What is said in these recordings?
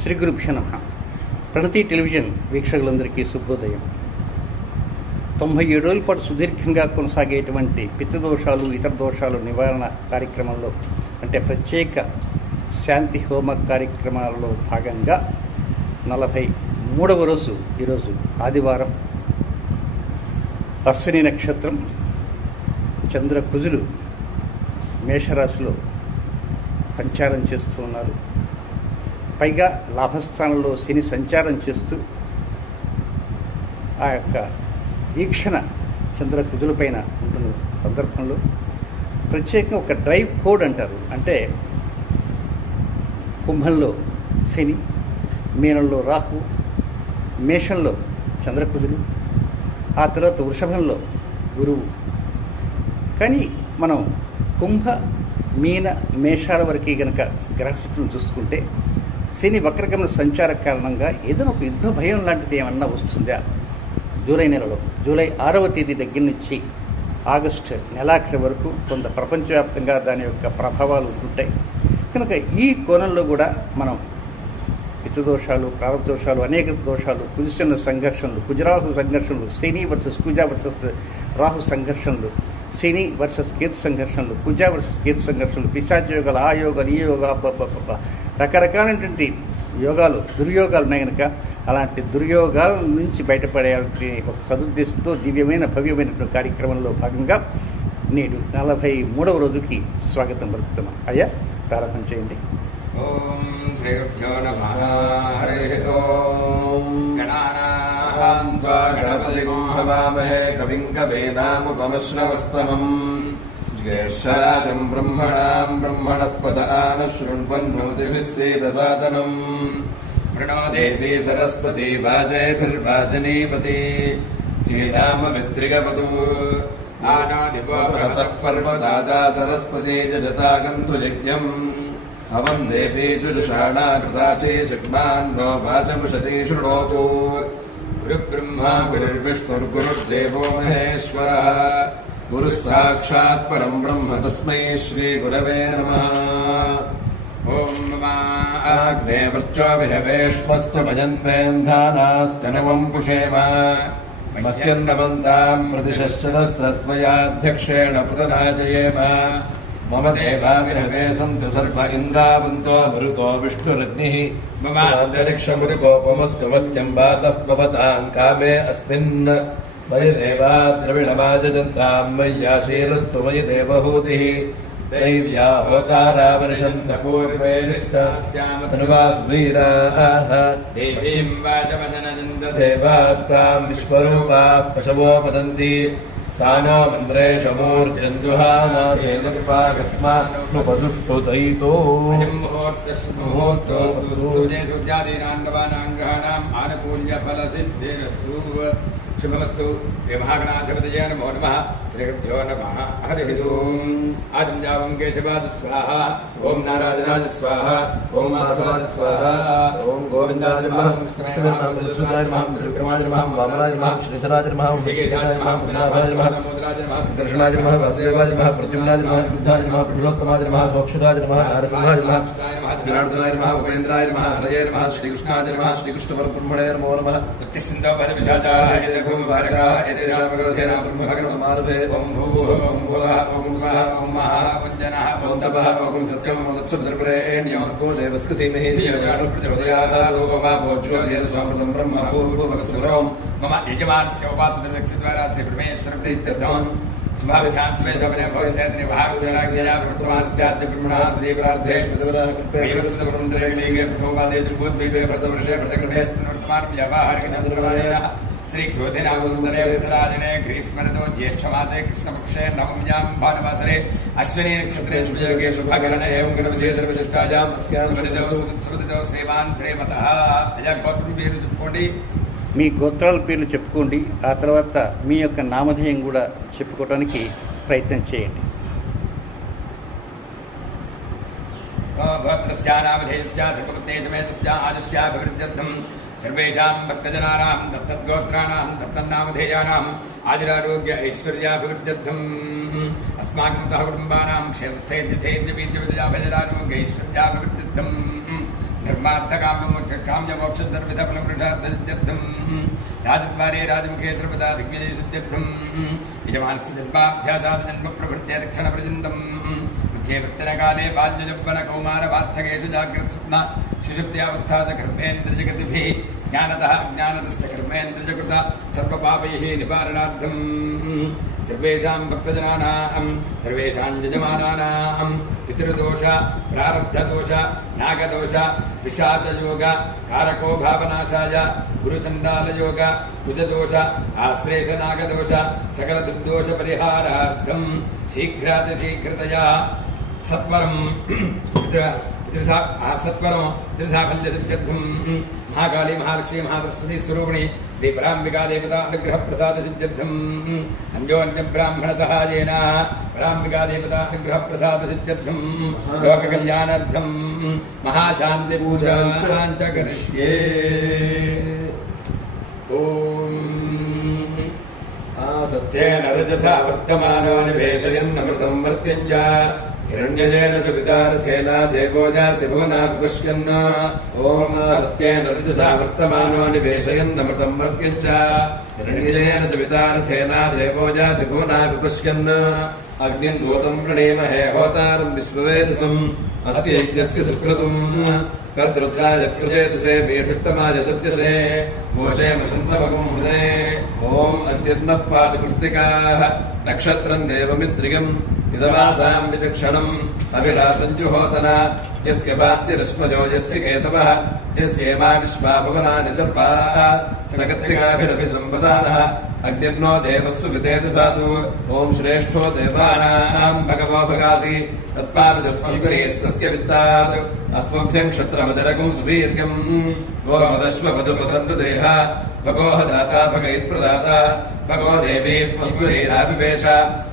శ్రీ గురుభ్యో నమః. ప్రణతి టెలివిజన్ వీక్షకులందరికీ శుభోదయం. 97 రోజుల పాటు సుదీర్ఘంగా కొనసాగేటువంటి పితృదోషాలు ఇతర దోషాలు నివారణ కార్యక్రమంలో అంటే ప్రత్యేక శాంతి హోమ కార్యక్రమాలలో భాగంగా 43వ రోజు ఈరోజు ఆదివారం. అశ్విని నక్షత్రం, చంద్ర కుజులు మేషరాశిలో సంచారం చేస్తూ ఉన్నారు. పైగా లాభస్థానంలో శని సంచారం చేస్తూ ఆ యొక్క వీక్షణ చంద్ర కుజులపైన ఉంటున్న సందర్భంలో ప్రత్యేకంగా ఒక డ్రైవ్ కోడ్ అంటారు. అంటే కుంభంలో శని, మీనంలో రాహు, మేషంలో చంద్రకుజులు, ఆ తర్వాత వృషభంలో గురువు. కానీ మనం కుంభ, మీన, మేషాల వరకు గనక గ్రహస్థితులను చూసుకుంటే శని వక్రగమన సంచార కారణంగా ఏదైనా ఒక యుద్ధ భయం లాంటిది ఏమన్నా వస్తుందా? జూలై నెలలో, జూలై 6వ తేదీ దగ్గర నుంచి ఆగస్టు నెలాఖరి వరకు కొంత ప్రపంచవ్యాప్తంగా దాని యొక్క ప్రభావాలు ఉంటుంటాయి. కనుక ఈ కోణంలో కూడా మనం పితృదోషాలు, ప్రారంభ దోషాలు, అనేక దోషాలు, కుజశని సంఘర్షణలు, కుజరాహు సంఘర్షణలు, శని వర్సెస్ కుజ వర్సెస్ రాహు సంఘర్షణలు, శని వర్సెస్ కేతు సంఘర్షణలు, కుజ వర్సెస్ కేతు సంఘర్షణలు, పిశాచ యోగాలు, ఆ యోగాలు, ఈ యోగా, రకరకాలైనటువంటి యోగాలు, దుర్యోగాలు ఉన్నాయి కనుక అలాంటి దుర్యోగాల నుంచి బయటపడేటువంటి ఒక సదుద్దేశంతో దివ్యమైన భవ్యమైనటువంటి కార్యక్రమంలో భాగంగా నేడు 43వ రోజుకి స్వాగతం పలుకుతున్నాం. అయ్యా, ప్రారంభం చేయండి. ఓం శ్రీ గురుభ్యో నమః. హరి ఓం. గణానాం త్వా గణపతిం హవామహే కవిం కవీనాముపమశ్రవస్తమం. జ్యేష్ఠరాజం బ్రహ్మణాం బ్రహ్మణస్పద ఆనశృణ్వన్నోతిభిः సేదసాదనం. ప్రణో దేవీ సరస్వతీ వాజేభిర్వాజనీపతి. శ్రీరామమిత్రిగవతు ఆనాదివో బృహతః పర్వతాదా సరస్వతీ జగతాగन्तు యజ్ఞం. అవం దేవీ దురుషాణా కృతాచే శక్మాన్నో వాచముషతి శృణోతు. గురుబ్రహ్మా గురుర్విష్ణుర్గురుర్దేవో మహేశ్వరः. గురుః సాక్షాత్ పరం బ్రహ్మ తస్మై శ్రీ గురవే నమః. ఓం నమాగ్నే వృచ్చో విహవేష్మస్తు భజన్వేంధానాస్తనవం కుషేమ. మహ్యన్నవంతాం ప్రతిశశ్చదస్రస్త్వయాధ్యక్షేణ ప్రతనాజయేమ. మమ దేవా విహవే సంతు సర్వ ఇంద్రావంతో మరుతో విష్ణురగ్నిః. మమ అంతరిక్షమురుకోపమస్తు మత్యం వాతః భవతాం కామే అస్మిన్. మయి దేవా ద్రవిణమాజంతాం మయ్యాశీలస్తు మయి దేవహూతిః. దైవ్యా హోతారా వర్షంత పూర్వే నిశ్చామతనువాసువీరాః. దేవీం వాచవదనంద దేవాస్తాం విశ్వరూపాః పశవో వదంతి. సానో మంత్రేషమూర్జందుహానాదేన కృపాకస్మాన్నుపసుష్టుదయితో. ముహూర్తోస్తు సూర్యాదీనాం గ్రహాణాం ఆనుకూల్య ఫలసిద్ధిరస్తు. శుభమస్తు. శ్రీ మహాగణాధిపతయే నమో నమః. శ్రీ గురుభ్యో నమః. హరి ఓం. ఆచంజావం కేశవాద స్వాహ. ఓం నారాయణాయ స్వాహ. ఓం మాధవాయ స్వాహ. ఓం గోవిందాయ నమః. కృష్ణాయ నమః. సురాయ నమః. విక్రమాయ నమః. వామనాయ నమః. శ్రీధరాయ నమః. శ్రీకేశాయ నమః. వినాభాయ నమః. దామోదరాయ నమః. కృష్ణాయ నమః. వాసుదేవాయ నమః. ప్రద్యుమ్నాయ నమః. బుద్ధాయ నమః. పురుషోత్తమాయ నమః. మోక్షదాయ నమః. నారసింహాయ నమః. విరాటాయ నమః. ఉపేంద్రాయ నమః. హరయే నమః. శ్రీకృష్ణాయ నమః. శ్రీకృష్ణ పరబ్రహ్మణే నమో నమః. ఉత్తిష్ఠితో పద విశాచాయ భారగా యతిరామగ్రహేన బ్రహ్మభగన సమారభే. ఓం భూః ఓం భువః ఓం స్వః ఓం మహా పుంజనః ఓం తపః ఓం సత్యం ఓం తత్సవితుర్వరేణ్యమర్గో దేవస్య ధీమహి ధియోయోనః ప్రచోదయాత్. ఓం భోజ్యోతిర్ స్వామృతం బ్రహ్మ పూర్వవస్సురం. మమ యజమానస్య ఉపాత్తద్రక్షద్వారా శ్రీ బ్రహ్మేశ్వరప్రీత్యర్థం శుభాభ్యాం శుభేశోభనే భవత్యేతనే భాగవతరాజ్ఞయా ప్రవర్తమానస్యాద్య బ్రహ్మణः ద్విప్రార్థే ప్రియవస్త బ్రహ్మేంద్రయోగే ప్రథమపాదే త్రిభూద్వీపే ప్రథమవర్షే ప్రథమగ్రహేస్మిన్ వర్తమానం వ్యావహారికతന്ത്രమానేనః. శ్రీ క్రోధినామసుందరే ఉత్తరాయणे గ్రీష్మరతో జ్యేష్ఠమాసే కృష్ణపక్షే నవమ్యాం భానువాసరే అశ్విని నక్షత్రే శుభయోగే శుభకరణే ఏం గణవిశేషవిశిష్టాయాం స్మృతితో శ్రీమాన్ శ్రీమతః. అయ్యా, గోత్రం పేరు చెప్పుకోండి. మీ గోత్రాల పేర్లు చెప్పుకోండి. ఆ తర్వాత మీ యొక్క నామధేయం కూడా చెప్పుకోవడానికి ప్రయత్నం చేయండి. గోత్రస్యానామధేయస్య ధర్మపత్నేజమేతస్య ఆదిశ్యాభివృద్ధ్యర్థం సర్వేషాం భక్తజనానాం దత్తద్గోత్రాణాం దత్తన్నామధేయానాం ఆదిరారోగ్య ఐశ్వర్యాభివృద్ధ్యర్థం अस्माकं सह कुटुम्बानां क्षेमस्थैर्यथैर्यपीत्यविदयाभजरारोग्यैश्वर्याभिवृद्धिद्धं धर्मार्थकाम्यमोक्षकाम्यमोक्षधर्मितफलपुरुषार्थसिद्ध्यर्थम् राजद्वारे राजमुखे द्रौपदादिग्विजयसिद्ध्यर्थम् यजमानस्य जन्माभ्यासादजन्मप्रभृत्या रक्षणपर्यन्तम् मध्ये वर्तनकाले बाल्यजौवनकौमारवार्धकेषु जाग्रत्स्वप्न सुषुप्त्यावस्था च कर्मेन्द्रजगतिभिः ज्ञानतः अज्ञानतश्च कर्मेन्द्रजकृत सर्वपापैः निवारणार्थम् सर्वेषां भक्तजनानां सर्वेषां यजमानानां पितृदोष प्रारब्धदोष नागदोष पिशाचयोग कारको भावनाशाय गुरुचण्डालयोग कुजदोष आश्लेष नागदोष सकलदुर्दोष परिहारार्थं शीघ्रातिशीघ्रतया सत्वरं त्रिसाफल्यसिद्ध्यर्थं महाकाली महालक्ष्मी महासरस्वती स्वरूपिणी श्री पराम्बिका देवता अनुग्रह प्रसाद सिद्ध्यर्थम् अन्योन्य ब्राह्मण सहायेन पराम्बिका देवता अनुग्रह प्रसाद सिद्ध्यर्थम् लोक कल्याणार्थं महाशान्ति पूजां च करिष्ये। ओम सत्येन रजसा वर्तमानो निवेशयन् अमृतं वर्त्यं च हिरण्यजेन सवितारथेन देवो जाति भुवनात् पश्यन् ओम सत्येन रजसा वर्तमानो निवेशयन् अमृतं वर्त्यं च हिरण्यजेन सवितारथेन देवो जाति भुवनात् पश्यन् अग्निं दूतं प्रणीमहे होतारं विश्ववेदसम् अस्य यज्ञस्य सुक्रतुम् कद्रुद्राय प्रचेतसे मेषुष्टमाय दप्यसे मोचेम सन्तमकं हृदे ओम अद्यन्नः पादकृत्तिकाः नक्षत्रं देवमित्रिगम् इदमासां विचक्षणम् अभिलासञ्जुहोतन यस्य पाद्यरश्मजो यस्य केतवः यस्येमा विश्वा भुवनानि सर्वाः सकत्तिकाभिरपि संवसानः अग्निर्नो देवस्सु विदेतु धातु ओम श्रेष्ठो देवानां भगवो भगासि तत्पाविदुपङ्कुरीस्तस्य वित्तात् अस्मभ्यं क्षत्रमदरकं सुवीर्यम् गोमदश्वपदुपसन्दुदेह भगोः दाता भगैत्प्रदाता भगो देवी पङ्कुरीराभिवेश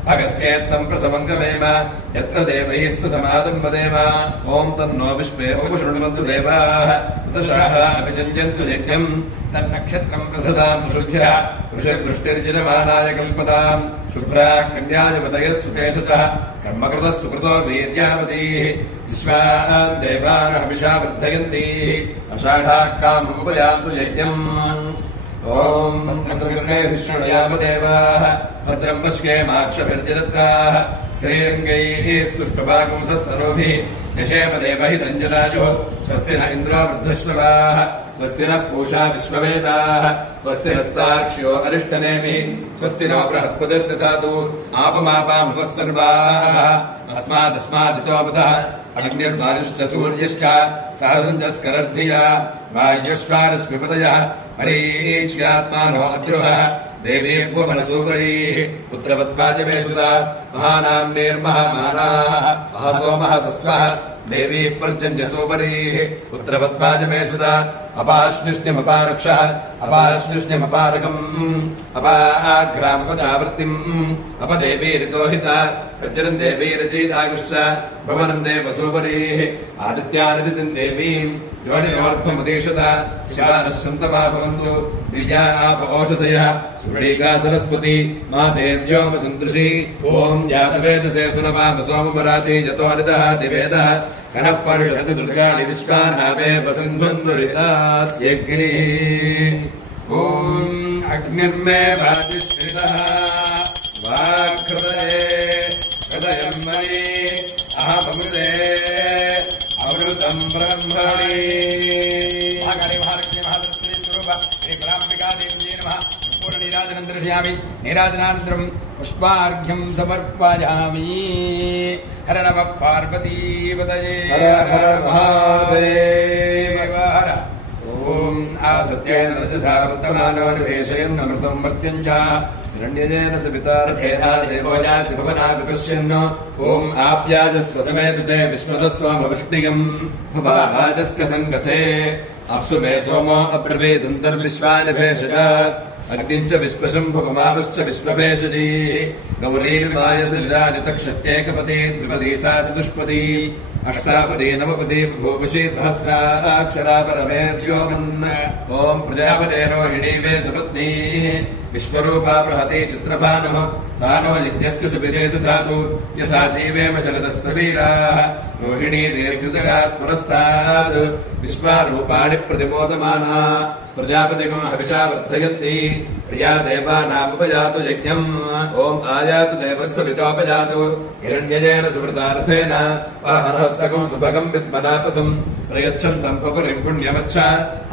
भगस्येत्तं प्रसमङ्गमेम यत्र देवैः सुतमादं वदेम ओम तन्नो विश्वे उपशृण्वन्तु देवाः ततः अभिषिञ्चन्तु यज्ञम् तन्नक्षत्रं प्रददां शुभ्य वृष्टिर्जनमानाय कल्पताम् शुभ्रा कन्यायवदयः सुकेशसः कर्मकृतः सुकृतो वीर्यावतीः विश्वान् देवान् हविषा वर्धयन्तीः अषाढाः कामुपयान्तु यज्ञम् ओम भद्रं देवाः भद्रं पश्येमाक्षभिर्जरत्राः स्त्रीरङ्गैः स्तुष्टुभागुंसस्तनूभिः यशेम देवहितञ्जलायुः स्वस्ति न इन्द्रो वृद्धश्रवाः स्वस्ति नः पूषा विश्ववेदाः स्वस्ति नस्तार्क्ष्यो अरिष्टनेमिः स्वस्ति नो बृहस्पतिर्दधातु आपमापामुपः सर्वाः अस्मादितोपतः अग्निर्वायुश्च सूर्यश्च सहसञ्जस्करर्धिया वायुष्वारश्मिपतयः परीक्ष्यात्मानो अद्रुहः देवीर्भुवनसूकरीः पुत्रपद्माजमे सुता महानाम्नीर्महामानाः महसोमः सस्वः देवीः पर्जन्यसूपरीः पुत्रपद्माजमे सुता अपाश्निष्ण्यमपारक्षः अपाश्निष्ण्यमपारकम् अपाग्रामकचावृत्तिम् अपदेवीरिदोहिता वज्रम् देवीरचीदायुश्च भवनम् देवसूपरीः आदित्यानिदितिम् देवीम् योनिनोर्ध्वमुदीशत शिवानः सन्तमा भवन्तु दिव्या आप ओषधयः सुवृणीका सरस्वती मा देव्योम सन्दृशी ओम जातवेदसे सुनवाम सोमवराति यतो निदः दिवेदः कनः परिषदि दुर्गाणि विश्वानावेव सिन्धुन्दुरितात् यज्ञिः ओम अग्निर्मे वाजिश्रितः वाक्हृदये हृदयं मयि अहमृते अमृतं ब्रह्मणि नीराजनानन्तरं पुष्पार्घ्यं समर्पयामि। हर नमः पार्वतीपतये हर हर महादेव हर। ओम आसत्येन रजसा वर्तमानो निवेशयन् अमृतं मर्त्यं च हिरण्यजेन सवितारथेन देवो जाति भुवनात् पश्यन् ओम आप्याजस्व समेतुते विश्वतस्वामवृष्टिगम् भवाजस्क सङ्गथे अप्सु मे सोमो अब्रवीदन्तर्विश्वानि भेषजात् अग्निं च विश्वशम्भुवमावश्च विश्वभेषजी गौरीर्मायसलिलानि तक्षत्येकपदी द्विपदी सा चतुष्पदी अष्टापदी नवपदी भूमिषी सहस्राक्षरा परमेर्व्योमन् ओम प्रजापते रोहिणी वेदपत्नी विश्वरूपा बृहती चित्रभानुः सा नो यज्ञस्य सुविदेतु धातु यथा जीवेम शरदः सवीराः रोहिणी दीर्घयुतगात् पुरस्तात् विश्वारूपाणि प्रतिमोदमाना प्रजापतिगं हविषा वर्धयन्ति प्रिया देवानामुपजातु यज्ञम् ॐ आयातु देवस्य वितोपजातु हिरण्यजेन सुवृतार्थेन वाहनहस्तकं सुभगं विद्मनापसम् प्रयच्छन्तं पपुरिं पुण्यमच्छ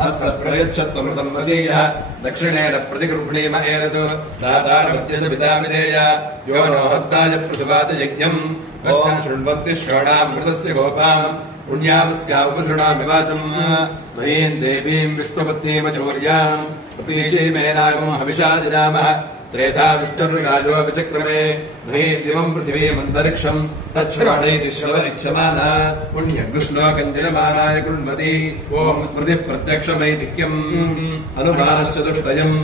हस्तप्रयच्छत्वमृतं वसीयः दक्षिणेन प्रतिगृह्णीम एरतु दातारमध्यस्य पितामिदेय यो नो हस्ताय प्रसुवात यज्ञम् वश्चं शृण्वन्ति श्रवणामृतस्य गोपाम् पुण्यामस्यामुपशृणामिवाचम् महीम् देवीम् विष्णुपत्नीमचौर्याम् प्रतीचीमेनागम् हविषा दिजामः त्रेधा विष्णुर्गाजो विचक्रमे महीम् दिवम् पृथिवीमन्तरिक्षम् तच्छ्रवणैतिश्रवरिक्षमाना पुण्यकृष्णोकञ्जलमानाय कृण्वति ॐ स्मृतिः प्रत्यक्षमैतिह्यम् अनुमानश्चतुष्टयम्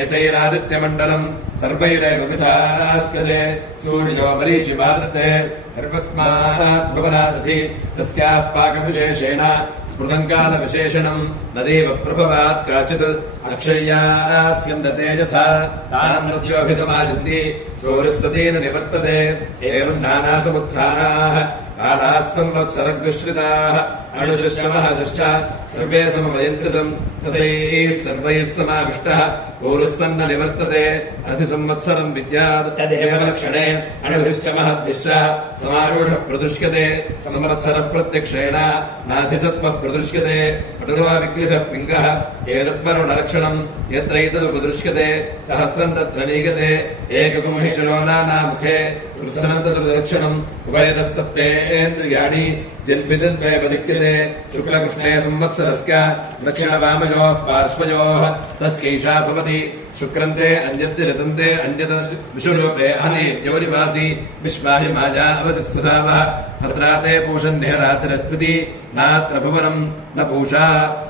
एतैरादित्यमण्डलम् सर्वैरेव विधास्कते सूर्यो मरीचिमादत्ते सर्वस्मात् भुवनादधि तस्याः पाकविशेषेण स्मृतङ्कालविशेषणम् नदेव प्रभवात् काचित् अक्षय्यात् स्यन्दते यथा तान् नद्योऽभिसमाजन्ति सूर्यस्तेन निवर्तते एवम् नानासमुत्थानाः कालाः संवत्सरग्श्रिताः अणुशिश्च सर्वे समवयन्त्रितम् सदैः सर्वैः समाविष्टः पूर्वस्सन्न निवर्तते अधिसंवत्सरम् विद्यात् तदेव लक्षणे अणुभिश्च महद्भिश्च समारूढः प्रदृश्यते संवत्सरः प्रत्यक्षेण नाधिसत्त्वः प्रदृश्यते अटुर्वा विग्लितः पिङ्गः एतद्वरुणलक्षणम् यत्रैतदुपदृश्यते सहस्रम् तत्र नीगते एकगुं हि शिरो नानामुखे कृत्सनम् तदुदक्षणम् उभयतः सप्तेन्द्रियाणि जन्मितद्वयपदिक्यते शुक्लकृष्णे संवत्सरस्य दक्षिणवामयोः पार्श्वयोः तस्यैषा भवति शुक्रन्ते अन्यत् रतन्ते अन्यत् विषुरूपे अहनीर्योनिवासी विश्वाहि माया अवसिस्पृतावः भद्राते पूषन्निहरात्रिरस्मिति नात्र भुवनम् न पूषा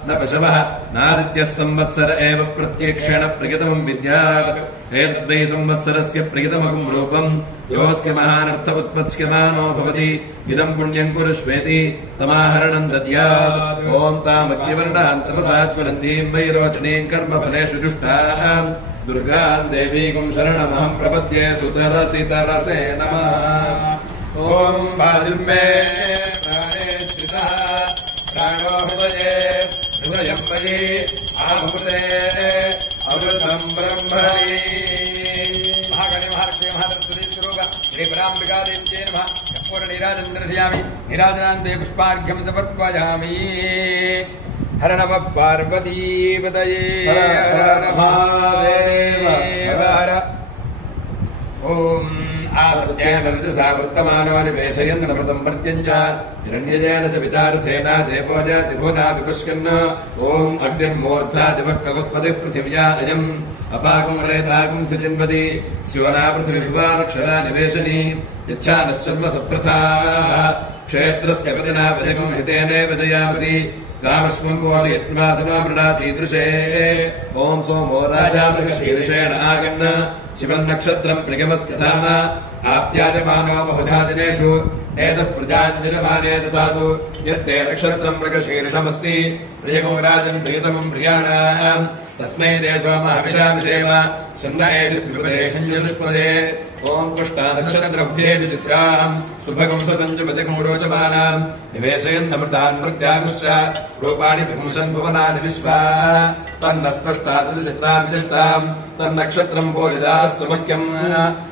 न पशवः नादित्यः संवत्सर एव प्रत्यक्षेण प्रियतमम् विद्यात् एतद्वै संवत्सरस्य प्रियतमकम् रूपम् योऽस्य महानर्थ उत्पत्स्यमानो भवति इदम् पुण्यम् कुरुष्वेति तमाहरणम् दद्यात् ॐ तामग्निवर्णाम् तपसाज्वलन्तीम् वैरोचनीम् कर्मफलेषु जुष्टाम् दुर्गाम् देवीकुम् शरणमहम् प्रपद्ये सुतरसितरसे नमः ॐ बालिम्बे प्राणे स्थितः प्राणो हृदये हृदयम् वयि आहुते अमृतम् ब्रह्मणि श्रीपराम्बिकादेव्यै नमः कर्पूरनीराजनं दर्शयामि नीराजनान्ते पुष्पार्घ्यं समर्पयामि हर नमः पार्वतीपतये हर महादेव हर ॐ आसत्येन रजसा वर्तमानो निवेशयन् नमृतं मर्त्यञ्च हिरण्यजेन सवितार्थेन देवो जाति भुवना विपश्यन् ॐ अग्निर्मूर्धा दिवः कवत्पतिः पृथिव्या अयम् अपाकं रेताकं सचिन्वति स्योना पृथिवीभुवानक्षरा निवेशनी यच्छानश्चर्म सप्रथाः क्षेत्रस्य पतिना वजकं हितेनेव दयामसि कामस्वं पोषयत्मासनो मृडातीदृशे ॐ सोमो राजा मृगशीर्षेण आगन् शिवम् नक्षत्रम् प्रियमस्य धाम आप्यायमानो बहुधा दिनेषु एतः प्रजाञ्जलमाने ददातु यत्ते नक्षत्रम् मृगशीर्षमस्ति प्रियगो राजन् प्रियतमम् प्रियाणाम् तस्मै ते सोमहविषामिषेम छन्द एतद्विपदेशञ्जनुष्पदे ॐ पुष्टा नक्षत्रभ्येति चित्राम् सुभगं सञ्जुपतिगं रोचमानाम् निवेशयन्नमृतान् मृत्यागुश्च रूपाणि विपुंसन् भुवनानि विश्वा तन्नस्पष्टादृचित्राम् तन्नक्षत्रम् भोरिदास्तु मह्यम्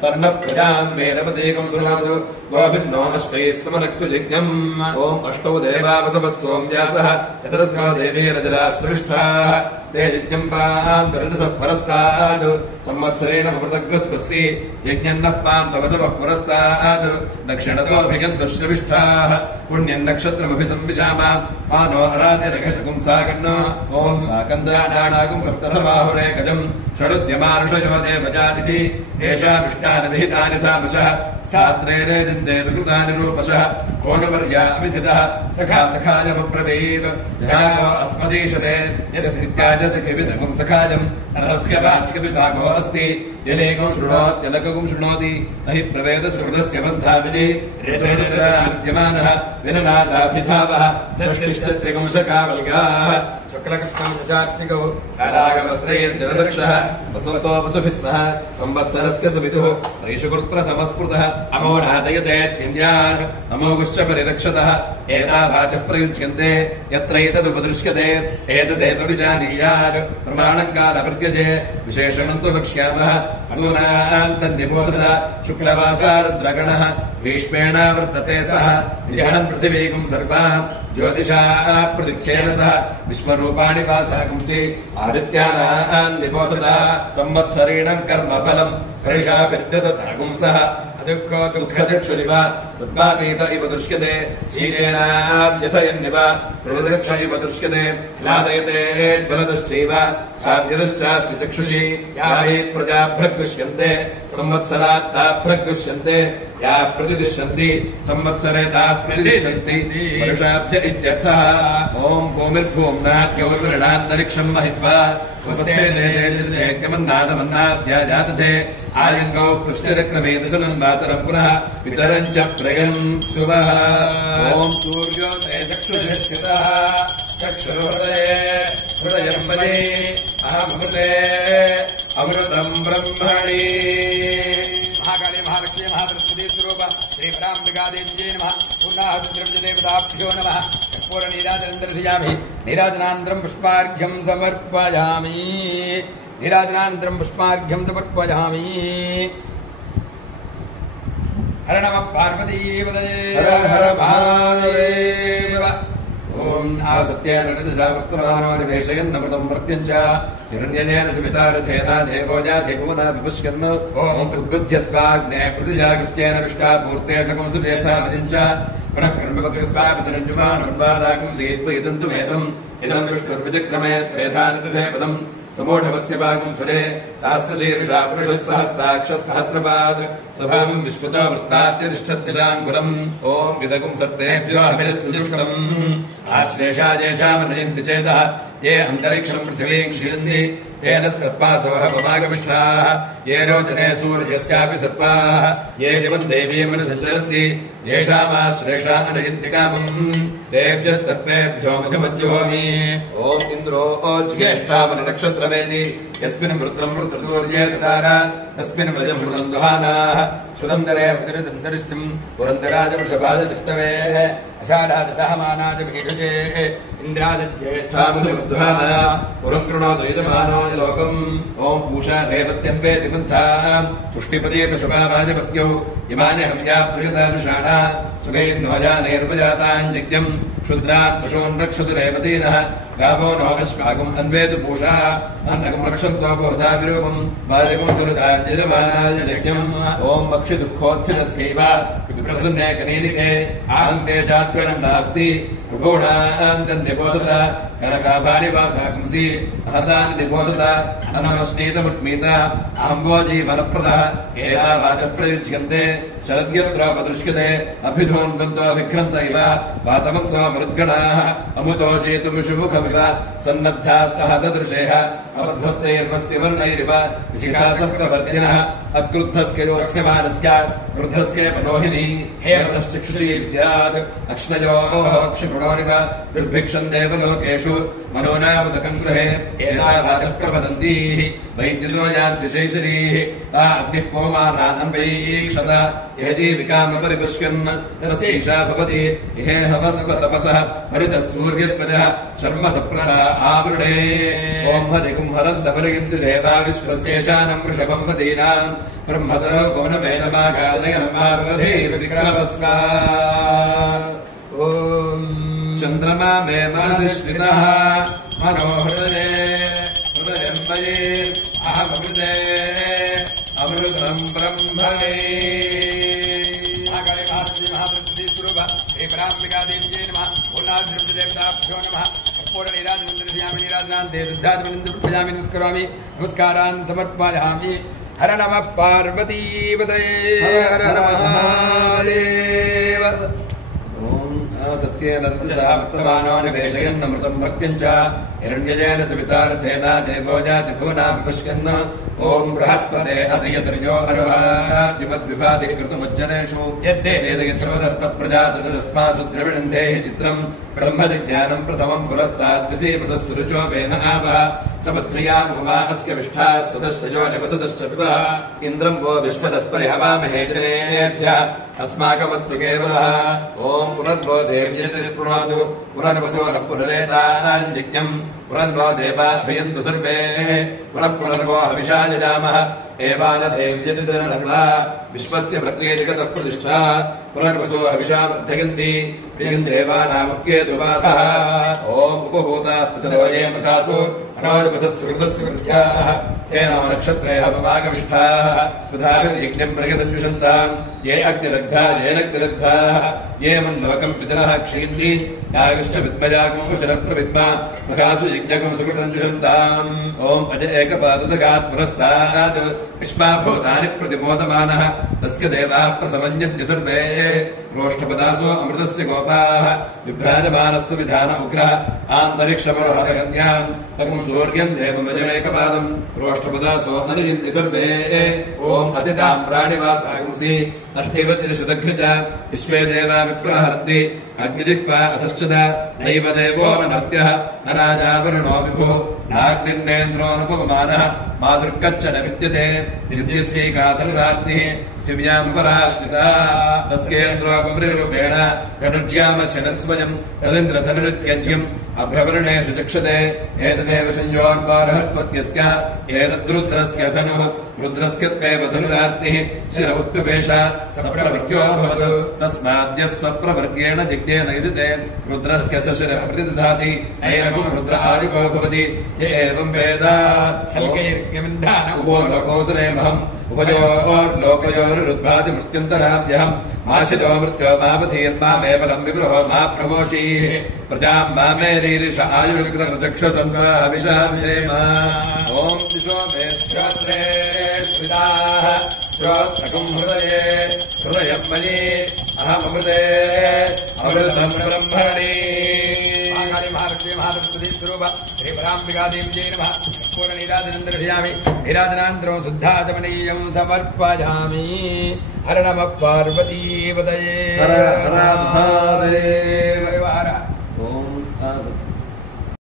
तन्नः प्रजाम् वेदपतीकम् सुनातु गोभिन्नो अष्टैः समनक्तु यज्ञम् ॐ अष्टौ देवावसवः सोम्यासः चतुरस्रो देवी रजराश्रविष्ठाः ते यज्ञम् पान्तरजसः परस्तात् संवत्सरेण भवतग्रस्वस्ति यज्ञन्नः पान्तवसवः पुरस्तात् दक्षिणतोऽभिगन्तुश्रविष्ठाः पुण्यम् नक्षत्रमभिसंविशाम मानो अराध्यरघशकुम् साकन्नो ॐ साकन्द्राणागुम् सप्तधबाहुरेकजम् षडुद्यमानुषयो देवजादिति येषामिष्टानि विहितानि तामशः स्थात्रेणे दिन्दे विकृतानि रूपशः कोनुवर्या अभिथितः सखा सखायमब्रवीत् ध्यायो अस्मदीशते यदस्मित्याय सखिविदगुम् सखायम् नरस्य वाच्यविभागो अस्ति यनेकम् शृणोत्यनकगुम् शृणोति नहि प्रवेद सुहृदस्य बन्धाविधि रेतोद्यमानः विननादाभिधावः षष्टिश्चत्रिगुंशकावल्गाः शुक्लकृष्णम् दशार्चिकौ कारागवस्त्रैर्निरदक्षः वसन्तो वसुभिः सह संवत्सरस्य सवितुः ऋषुकृत्प्रथमस्पृतः अमो नादयते तिन्यान् अमोघश्च परिरक्षतः एतावाचः प्रयुज्यन्ते यत्रैतदुपदृश्यते एतदेव विजानीयात् प्रमाणम् कालपर्यजे विशेषणम् तु वक्ष्यामः अनूनान्तन्निबोधत शुक्लवासारुद्रगणः भीष्मेण वर्तते सः विजहन् पृथिवीकुम् सर्वाम् ज्योतिषा प्रदिख्येन सह विश्वरूपाणि वासागुंसि आदित्यानाम् निबोधत संवत्सरेणम् कर्मफलम् करिषा विद्यततागुंसः अदुःखो दुःखचक्षुरिव उद्भापीत इव दृश्यते शीलेनाव्यथयन्निव प्रदक्ष इव दृश्यते ह्लादयते ज्वलदश्चैव शाव्यदश्चास्य चक्षुषि या हि प्रजाभ्रग्दृश्यन्ते संवत्सरात् ताः भ्रग्दृश्यन्ते याः प्रतिदिश्यन्ति संवत्सरे ताः प्रतिदिशन्ति वर्षाब्ज इत्यर्थः ॐ भूमिर्भूम्नाद्यौर्वृणान्तरिक्षम् महित्वा स्वस्तेमन्नादमन्नाद्याजातथे आर्यङ्गौ पृष्टिरक्रमे दशनम् मातरम् पुनः पितरम् च प्रयम् शुभः ॐ सूर्योदये चक्षुषस्यतः चक्षुरोदये हृदयम्बले अहमृते अमृतम् ब्रह्मणि महाकाली महालक्ष्मी महासरस्वती स्वरूप श्री पराम्बिकादेव्यै नमः पूर्णाहुतिद्रव्यदेवताभ्यो नमः कर्पूरनीराजनं दर्शयामि नीराजनानन्तरं पुष्पार्घ्यं समर्पयामि नीराजनानन्तरं पुष्पार्घ्यं समर्पयामि हर नमः पार्वतीपतये हर हर महादेव ओम आसत्येन रजसावर्तमानो निवेशयन्नमृतं प्रत्यञ्च हिरण्यनेन सवितारथेन देवोजाधिपुना विपुष्कन् ओम उद्बुध्यस्वाग्ने प्रतिजागृत्येन विष्टापूर्ते सकंसुतेथा विजिञ्च पुनः कर्मपक्षस्वापितरञ्जुमान् उन्वादागुं सीत्वयिदन्तु मेदम् इदं विष्णुर्विचक्रमे त्रेधानितिथे पदम् समोढवस्य भागं सुरे सहस्रशीर्षा पुरुषः सहस्राक्षः सहस्रपाद सभामं विश्वतो वृत्ताद्यतिष्ठद्दिशाङ्कुलम् ॐ विदगुं सत्तेभ्यो अभिरस्तुजुष्टम् आश्लेषा येषामनयन्ति चेतः ये अन्तरिक्षं पृथिवीं क्षीयन्ति तेन सर्पासवः पमागमिष्ठाः ये रोचने सूर्यस्यापि सर्पाः ये दिवं देवीमनुसञ्चरन्ति येषामाश्लेषा अनयन्ति कामम् तेभ्यः सर्पेभ्यो मधुमज्जुहोमि ॐ इन्द्रो ज्येष्ठामननक्षत्रमेति यस्मिन् वृत्रं वृत्रतूर्ये ददार तस्मिन् व्रजं वृतं दुहानाः सुरन्दरे उदरदन्तरिष्ठं पुरन्दराजवृषभाजतिष्ठवेः अषाढादशहमानाज भीषजे इन्द्राजज्येष्ठामधुमध्वाना पुरं कृणोतु यजमानो लोकम् ॐ पूषा रेवत्यम्बे दिपन्थाम् पुष्टिपदे पशुपावाजपस्यौ इमानि हव्या प्रियतानुषाणा सुखैर्नोजानैर्पजातान् यज्ञम् क्षुद्रान् पशून् रक्षतु रेवतीनः गावो नो अश्वागुम् अन्वेतु पूषा अन्नगुम् रक्षन्तो बहुधा विरूपम् बालगुम् सुरदार्यजमानाय यज्ञम् ॐ मक्षिदुःखोत्थितस्यैव विप्रसन्ने कनीनिके आन्ते चात्प्रणम् नास्ति रुघोणान्तन्निबोधत कनकाभानि वासागुंसि अहतानि निबोधत अनमश्नीतमुट्मीत अम्बोजी वनप्रदः एतावाचः प्रयुज्यन्ते शरद्यत्रोपदृश्यते अभिधोन्वन्तो विघ्नन्त इव वातवन्तो मरुद्गणाः अमुतो जेतुमिषुमुखमिव सन्नद्धाः सह ददृशेः अबद्धस्तैर्वस्तिवर्णैरिव विशिखासक्तवर्तिनः अक्रुद्धस्कयोस्यमानस्य क्रुद्धस्य मनोहिनी हेमतश्चक्षुषी विद्यात् अक्ष्णयोः क्षिपणोरिव दुर्भिक्षम् देवलोकेषु मनोनावदकम् गृहे एतावाचः प्रवदन्तीः वैद्युतो याद्विशेषरीः अग्निः पोमानानम्बैक्षत यः जीविकामपरिपुष्यन् तस्यैषा भवति इहे हवस्व तपसः परितः सूर्यत्वजः शर्म सप्रथा आवृणे ॐ हरिकुम् हरन्तपरिगिन्तु देवा विश्वस्येषानम् वृषभम् वदीनाम् ब्रह्मसरो गौनमेनमागादयनमार्वधेव विक्रमस्वा ॐ चन्द्रमा मे मनसि श्रितः मनोहृदये हृदयम् मयि अहमृते अमृतम् ब्रह्मणे महाकाली महालक्ष्मी महासरस्वती स्वरूप श्री पराम्बिकादेव्यै नमः पूर्णाहुतिदेवताभ्यो नमः कर्पूरनीराजनं दर्शयामि नीराजनान्ते दुग्धादिवनं समर्पयामि नमस्करोमि नमस्कारान् समर्पयामि हर नमः पार्वतीपतये हर हर महादेव सत्येन रजसावर्तमानो निवेशयन्नमृतं भक्त्यञ्च हिरण्यजेन सवितारथेन देवो जातिभुवना विपश्यन् ఓం బృహస్పతే అదయత్రయో అర్హాద్యుమద్విభాతి కృతముజ్జనేషు యద్దేదయత్సవసర్త ప్రజాతస్మాసు ద్రవిణంతే చిత్రం బ్రహ్మజిజ్ఞానం ప్రథమం పురస్తాద్విసీపదస్తురుచోపేన ఆవః సపత్రియానుపమా అస్య విష్ఠా సదశ్చయో నిపసదశ్చ పిబః ఇంద్రం వో విశ్వదస్పరిహవామహే జనేభ్యః అస్మాకమస్తు కేవలః ఓం పునర్వో దేవ్యతి స్పృణోతు పునర్వసోనః పునరేతాన్యజ్ఞం పునర్వో దేవా అభయంతు సర్వే పునర్వో హవిషా జజామః ఏవానదేవ్యతి ధనర్వా విశ్వస్య భర్గే జగతః ప్రతిష్ఠా పునర్వసో హవిషా వర్ధయంతి ప్రియం దేవానామప్యేతువాథః ఓం ఉపహూతాః పితరవయేమతాసు అనోజపసస్సుకృతస్సుకృత్యాః తేనో నక్షత్రే హవమాగవిష్ఠాః సుధాభిర్యజ్ఞం ప్రయతన్విషంతాం ఏ అగ్నిదగ్ధా ఏనగ్నిదగ్ధాః ఏ మన్లోకం పితరః క్షయంతి యావిశ్చ విద్మయాగోచర ప్రవిద్మ ప్రకాశు యజ్ఞకం సుకృతన్విషంతాం ఓం అజ ఏకపాదుదగాత్ పురస్తాత్ విశ్వాభూతాని ప్రతిబోధమానః తస్య దేవాః ప్రసమన్యంతి సర్వే రోష్ఠపదాసో అమృతస్య గోపాః విభ్రాజమానస్య విధాన ఉగ్రః ఆంతరిక్షపరోహరగన్యాం తగం సూర్యం దేవమజమేకపాదం రోష్ఠపదాసో అనుయంతి సర్వే ఓం అతితాం ప్రాణివాసాగుంసి అష్టైవతిరిషదఘ్నచ విశ్వే దేవా విప్రహరంతి అగ్నిజిహ్వా అసశ్చద నైవ దేవో నమర్త్యః న రాజావరుణో విభుః నాగ్నిర్నేంద్రోనుపమానః మాతృక్కచ్చ న విద్యతే నిర్ద్యస్యైకాధనురాగ్నిః శివ్యాముపరాశ్రితా తస్కేంద్రోపమృరూపేణ ధనుర్జ్యామశనస్వయం తదింద్రధనురిత్యజ్యం అభ్రవరుణేషు చక్షతే ఏతదేవ సంయోర్వారహస్పత్యస్య ఏతద్రుద్రస్య ధనుః రుద్రస్యత్వేవ ధనురాగ్నిః శిర ఉత్పిపేష సప్రవర్గ్యో భవతు తస్మాద్యः సప్రవర్గేణ జిజ్ఞేన యుజతే రుద్రస్య శిర ప్రతిదధాతి నైరకం రుద్ర ఆదికో భవతి య ఏవం వేద శల్కైర్యమింధాన ఉపో లోకోసరేమహం ఉభయోర్లోకయోరుద్భాతి మృత్యుంతరాభ్యహం మాశితో మృత్యో మావధీర్మామేవలం విగ్రహో మా ప్రమోషీః ప్రజాం మామేరీరిష ఆయుర్విగ్రహచక్షుసంగాహవిషాభిషేమ ఓం దిశో మే శ్రోత్రే స్మితాః శ్రోత్రకం హృదయే హృదయం మయే అహమృతే అమృతం బ్రహ్మణి నీరాజనాంతరం శుద్ధాచమనీయం సమర్పయామి హర నమ పార్వతీపతయే హర హర